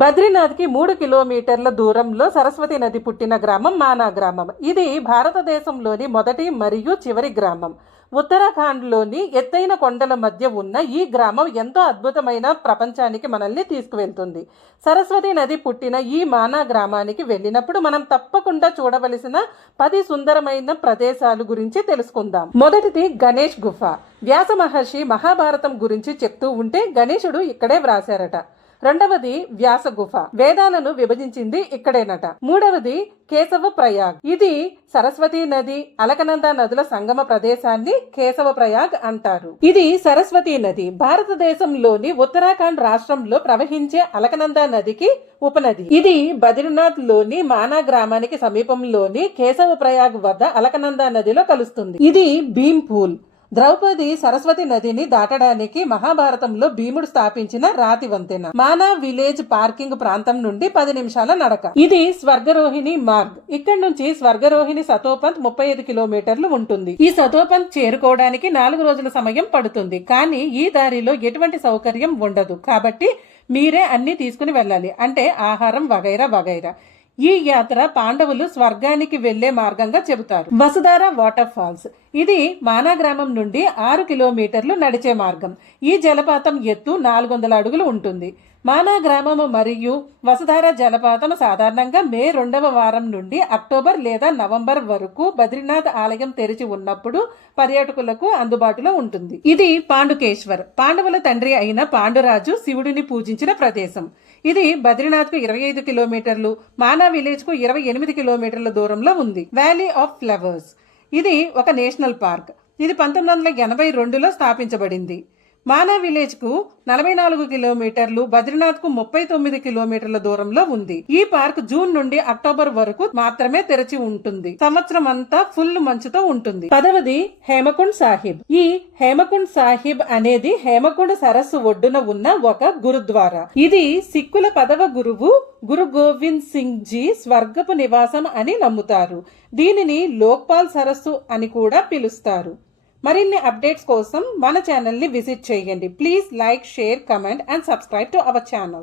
బద్రీనాథ్కి 3 కిలోమీటర్ల దూరంలో సరస్వతి నది పుట్టిన గ్రామం మానా గ్రామం. ఇది భారతదేశంలోని మొదటి మరియు చివరి గ్రామం. ఉత్తరాఖండ్లోని ఎత్తైన కొండల మధ్య ఉన్న ఈ గ్రామం ఎంతో అద్భుతమైన ప్రపంచానికి మనల్ని తీసుకువెళ్తుంది. సరస్వతి నది పుట్టిన ఈ మానా గ్రామానికి వెళ్ళినప్పుడు మనం తప్పకుండా చూడవలసిన 10 సుందరమైన ప్రదేశాలు గురించి తెలుసుకుందాం. మొదటిది గణేష్ గుఫ. వ్యాస మహర్షి మహాభారతం గురించి చెప్తూ ఉంటే గణేశుడు ఇక్కడే వ్రాసారట. రెండవది వ్యాస గుఫ, వేదాలను విభజించింది ఇక్కడేనట. మూడవది కేశవ ప్రయాగ్. ఇది సరస్వతి నది, అలకనంద నదుల సంగమ ప్రదేశాన్ని కేశవ ప్రయాగ్ అంటారు. ఇది సరస్వతి నది భారతదేశంలోని ఉత్తరాఖండ్ రాష్ట్రంలో ప్రవహించే అలకనంద నదికి ఉపనది. ఇది బద్రీనాథ్ లోని మానా గ్రామానికి సమీపంలోని కేశవ ప్రయాగ్ వద్ద అలకనంద నదిలో కలుస్తుంది. ఇది భీమ్ పూల్. ద్రౌపది సరస్వతి నదిని దాటడానికి మహాభారతంలో భీముడు స్థాపించిన రాతి వంతెన. మానా విలేజ్ పార్కింగ్ ప్రాంతం నుండి 10 నిమిషాల నడక. ఇది స్వర్గరోహిణి మార్గ్. ఇక్కడ నుంచి స్వర్గరోహిణి సతోపంత్ 35 కిలోమీటర్లు ఉంటుంది. ఈ సతోపంత్ చేరుకోవడానికి 4 రోజుల సమయం పడుతుంది. కానీ ఈ దారిలో ఎటువంటి సౌకర్యం ఉండదు. కాబట్టి మీరే అన్ని తీసుకుని వెళ్ళాలి, అంటే ఆహారం వగైరా వగైరా. ఈ యాత్ర పాండవులు స్వర్గానికి వెళ్లే మార్గంగా చెబుతారు. Vasudhara water falls. ఇది మానా గ్రామం నుండి 6 కిలోమీటర్లు నడిచే మార్గం. ఈ జలపాతం ఎత్తు 400 అడుగులు ఉంటుంది. మానా గ్రామము మరియు వసుధార జలపాతం సాధారణంగా మే 2వ వారం నుండి అక్టోబర్ లేదా నవంబర్ వరకు బద్రీనాథ్ ఆలయం తెరిచి ఉన్నప్పుడు పర్యాటకులకు అందుబాటులో ఉంటుంది. ఇది పాండుకేశ్వర్. పాండవుల తండ్రి అయిన పాండురాజు శివుడిని పూజించిన ప్రదేశం. ఇది బద్రీనాథ్ కు 25 కిలోమీటర్లు, మానా విలేజ్ కు 28 కిలోమీటర్ల దూరంలో ఉంది. Valley of flowers. ఇది ఒక నేషనల్ పార్క్. ఇది 1982లో స్థాపించబడింది. మానా విలేజ్ కు 44 కిలోమీటర్లు, బద్రీనాథ్ కు 39 కిలోమీటర్ల దూరంలో ఉంది. ఈ పార్క్ జూన్ నుండి అక్టోబర్ వరకు మాత్రమే తెరచి ఉంటుంది. సంవత్సరం అంతా ఫుల్ మంచుతో ఉంటుంది. 10వది హేమకుండ్ సాహిబ్. ఈ హేమకుండ్ సాహిబ్ అనేది హేమకుండ్ సరస్సు ఒడ్డున ఉన్న ఒక గురుద్వారా. ఇది సిక్కుల 10వ గురువు గురు గోవింద్ సింగ్ జీ స్వర్గపు నివాసం అని నమ్ముతారు. దీనిని లోక్పాల్ సరస్సు అని కూడా పిలుస్తారు. మరిన్ని అప్డేట్స్ కోసం మన ఛానల్ ని విజిట్ చేయండి. Please like, share, comment and subscribe to our channel.